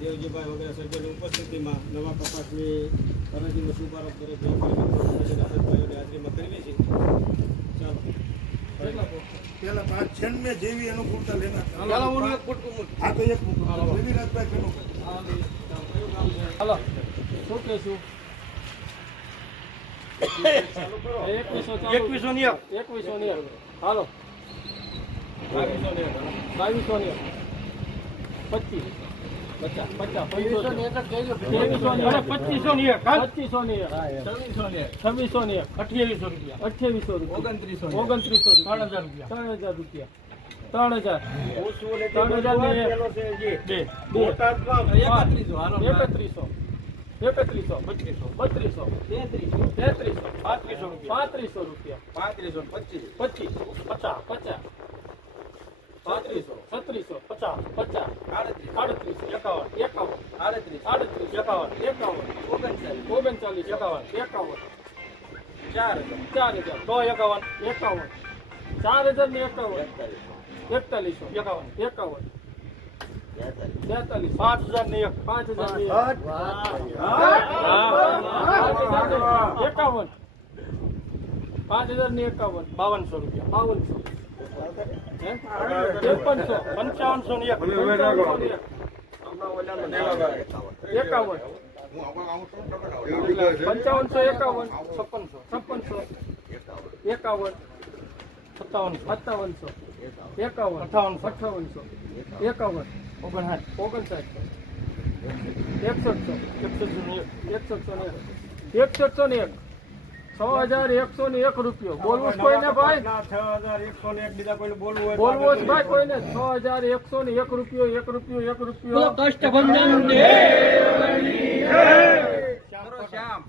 દેવજીભાઈ વગેરે સભ્યોની ઉપસ્થિતિમાં નવા કપાસની હરાજીનો શુભારંભ કરે હાજરીમાં કરવી છે. ચાલો પેલા 5 મેં જેવી અનુકૂળતા લેના હા તો એક રવિરાજભાઈ હાલો શું કહેશું 2100 હાલો 2200 25 6101 રૂપિયો બોલવું કોઈને ભાઈ 6101 બીજા કોઈને બોલવું બોલવું ભાઈ કોઈને 6101 રૂપિયો 1 રૂપિયો કષ્ટ ભંજન દેવની જય શ્યામ